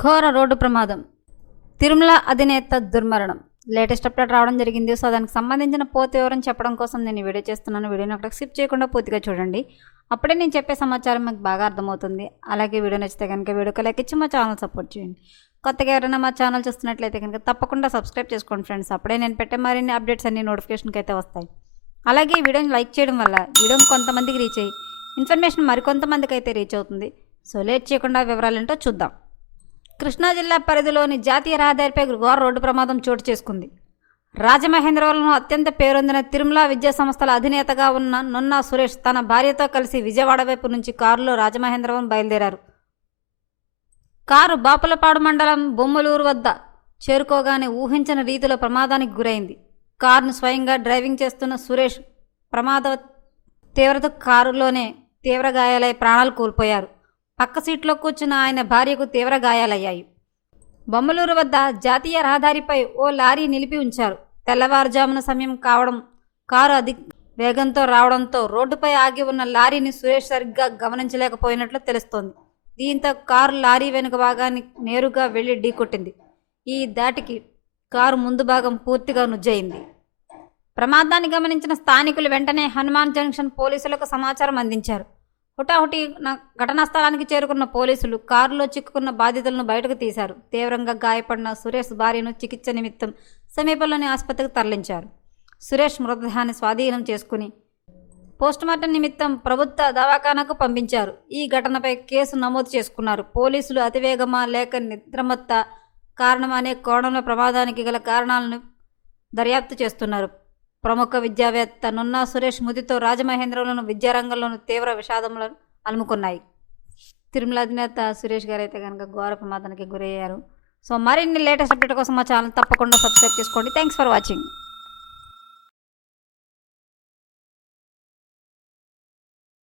ఘోర రోడ్డు ప్రమాదం, తిరుమల అధినేత దుర్మరణం. లేటెస్ట్ అప్డేట్ రావడం జరిగింది. సో దానికి సంబంధించిన పూర్తి వివరం చెప్పడం కోసం నేను ఈ వీడియో చేస్తున్నాను. వీడియోని అక్కడ స్కిప్ చేయకుండా పూర్తిగా చూడండి. అప్పుడే నేను చెప్పే సమాచారం మీకు బాగా అర్థమవుతుంది. అలాగే వీడియో నచ్చితే కనుక వీడియోకి లైక్ ఇచ్చి మా ఛానల్ సపోర్ట్ చేయండి. కొత్తగా ఎవరైనా మా ఛానల్ చూస్తున్నట్లయితే కనుక తప్పకుండా సబ్స్క్రైబ్ చేసుకోండి ఫ్రెండ్స్. అప్పుడే నేను పెట్టే మరిన్ని అప్డేట్స్ అన్ని నోటిఫికేషన్కి అయితే వస్తాయి. అలాగే ఈ వీడియోని లైక్ చేయడం వల్ల వీడియోని కొంతమందికి రీచ్ అయ్యి ఇన్ఫర్మేషన్ మరికొంతమందికి అయితే రీచ్ అవుతుంది. సో లేట్ చేయకుండా వివరాలేంటో చూద్దాం. కృష్ణా జిల్లా పరిధిలోని జాతీయ రహదారిపై ఘోర రోడ్డు ప్రమాదం చోటు చేసుకుంది. రాజమహేంద్రవరంలో అత్యంత పేరొందిన తిరుమల విద్యా సంస్థల అధినేతగా ఉన్న నున్నా సురేష్ తన భార్యతో కలిసి విజయవాడ వైపు నుంచి కారులో రాజమహేంద్రవరం బయలుదేరారు. కారు బాపులపాడు మండలం బొమ్మలూరు వద్ద చేరుకోగానే ఊహించని రీతిలో ప్రమాదానికి గురైంది. కారును స్వయంగా డ్రైవింగ్ చేస్తున్న సురేష్ ప్రమాద తీవ్రత కారులోనే తీవ్ర గాయాలై ప్రాణాలు కోల్పోయారు. పక్క సీట్లో కూర్చున్న ఆయన భార్యకు తీవ్ర గాయాలయ్యాయి. బొమ్మలూరు వద్ద జాతీయ రహదారిపై ఓ లారీ నిలిపి ఉంచారు. తెల్లవారుజామున సమయం కావడం కారు అధిక వేగంతో రావడంతో రోడ్డుపై ఆగి ఉన్న లారీని సురేష్ సరిగ్గా గమనించలేకపోయినట్లు తెలుస్తోంది. దీంతో కారు లారీ వెనుక భాగాన్ని నేరుగా వెళ్లి ఢీకొట్టింది. ఈ దాటికి కారు ముందు భాగం పూర్తిగా నుజ్జయింది. ప్రమాదాన్ని గమనించిన స్థానికులు వెంటనే హనుమాన్ జంక్షన్ పోలీసులకు సమాచారం అందించారు. హుటాహుటి ఘటనా స్థలానికి చేరుకున్న పోలీసులు కారులో చిక్కుకున్న బాధితులను బయటకు తీశారు. తీవ్రంగా గాయపడిన సురేష్ భార్యను చికిత్స నిమిత్తం సమీపంలోని ఆసుపత్రికి తరలించారు. సురేష్ మృతదేహాన్ని స్వాధీనం చేసుకుని పోస్టుమార్టం నిమిత్తం ప్రభుత్వ దవాఖానాకు పంపించారు. ఈ ఘటనపై కేసు నమోదు చేసుకున్నారు. పోలీసులు అతివేగమా లేక నిద్రమత్త కారణమా అనే కోణంలో ప్రమాదానికి గల కారణాలను దర్యాప్తు చేస్తున్నారు. ప్రముఖ విద్యావేత్త నున్నా సురేష్ మృతితో రాజమహేంద్రంలోని విద్యారంగంలోని తీవ్ర విషాదంలో అలుముకున్నాయి. తిరుమల అధినేత సురేష్ గారు అయితే కనుక ఘోర ప్రమాదానికి గురయ్యారు. సో మరిన్ని లేటెస్ట్ అప్డేట్ కోసం మా ఛానల్ తప్పకుండా సబ్స్క్రైబ్ చేసుకోండి. Thanks for watching.